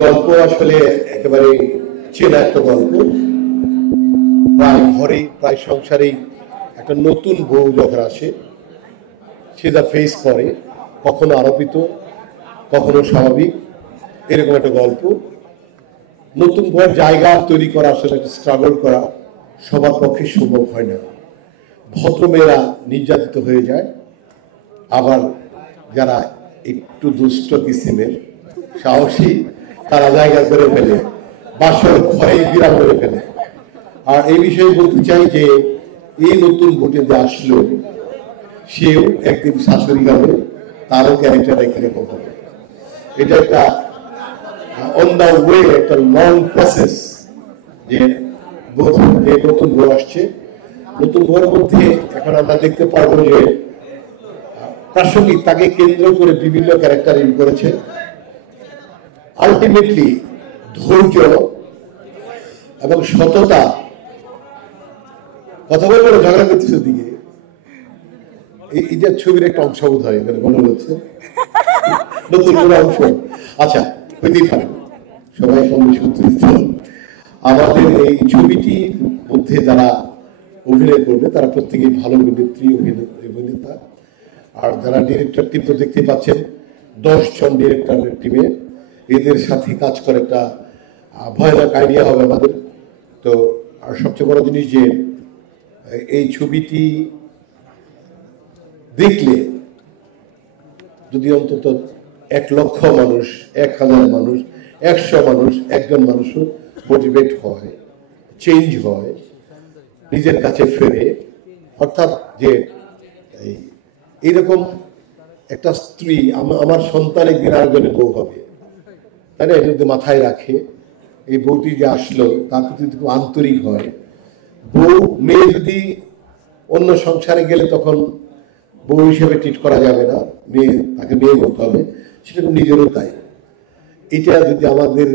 গল্প আসলে একেবারে চেনা একটা গল্প। প্রায় ঘরে প্রায় সংসারেই একটা নতুন বউ যখন আসে সে যা ফেস করে, কখনো আরোপিত কখনো স্বাভাবিক, এরকম একটা গল্প। নতুন বউয়ের জায়গা তৈরি করা আসলে একটা স্ট্রাগল করা সবার পক্ষে সম্ভব হয় না। ভদ্রমেয়েরা নির্যাতিত হয়ে যায়, আবার যারা একটু দুষ্ট কিসিমের সাহসী তারা জায়গা করে ফেলে, বাসর ঘরে বিরাম করে ফেলে। আর এই বিষয়ে বলতে চাই যে এই নতুন ভোটে যে আসলো সেও একদিন শাশুড়ি হবে, তারও ক্যারেক্টার একই রকম হবে। এটা একটা অন দা ওয়ে, একটা লং প্রসেস। যে নতুন বউ আসছে, নতুন বউয়ের মধ্যে এখন আমরা দেখতে পারবো যে প্রাসঙ্গিক তাকে কেন্দ্র করে বিভিন্ন ক্যারেক্টার ইন করেছে। আলটিমেটলি ধৈর্য এবং সততা, কথা বলবো না ঝগড়া করতেছে দিকে, এটা ছবির একটা অংশ বোধ হয় এখানে মনে হচ্ছে, নতুন কোনো অংশ। আচ্ছা, হইতেই পারে, সবাই আমাদের এই ছবিটির মধ্যে যারা অভিনয় করবে তারা প্রত্যেকেই ভালো অভিনেত্রী অভিনেতা। আর যারা ডিরেক্টর টিম তো দেখতে পাচ্ছেন, 10 জন ডিরেক্টরের টিমে, এদের সাথে কাজ করে একটা ভয়ানক আইডিয়া হবে আমাদের। তো আর সবচেয়ে বড় জিনিস যে এই ছবিটি দেখলে যদি অন্তত 1 লক্ষ মানুষ, 1000 মানুষ, 100 মানুষ, একজন মানুষও মোটিভেট হয়, চেঞ্জ হয়, নিজের কাছে ফেরে, অর্থাৎ যে এইরকম একটা স্ত্রী আমার সন্তান একদিন আরেকজনের বউ হবে, তাই না? এটা যদি মাথায় রাখে, এই বউটি যে আসলো তার প্রতি যদি খুব আন্তরিক হয়, বউ মেয়ে যদি অন্য সংসারে গেলে তখন বউ হিসেবে ট্রিট করা যাবে না, তাকে মেয়ে বলতে হবে, সেরকম নিজেরও তাই। এটা যদি আমাদের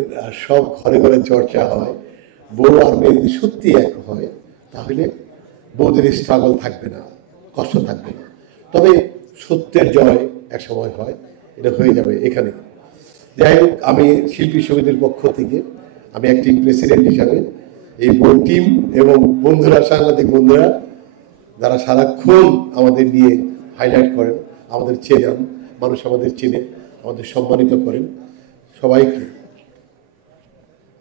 সব ঘরে ঘরে চর্চা হয়, বউ আর মেয়ে যদি সত্যি এক হয়, তাহলে বউদের স্ট্রাগল থাকবে না, কষ্ট থাকবে না। তবে সত্যের জয় এক সময় হয়, এটা হয়ে যাবে এখানে। যাই হোক, আমি শিল্পী সমিতির পক্ষ থেকে আমি অ্যাক্টিং প্রেসিডেন্ট হিসাবে এই বউ টিম এবং বন্ধুরা, সাংবাদিক বন্ধুরা যারা সারাক্ষণ আমাদের নিয়ে হাইলাইট করেন, আমাদের চেনেন, মানুষ আমাদের চেনে, আমাদের সম্মানিত করেন, সবাইকে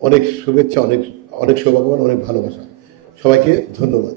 অনেক শুভেচ্ছা, অনেক অনেক সৌভাগ্যবান, অনেক ভালোবাসা। সবাইকে ধন্যবাদ।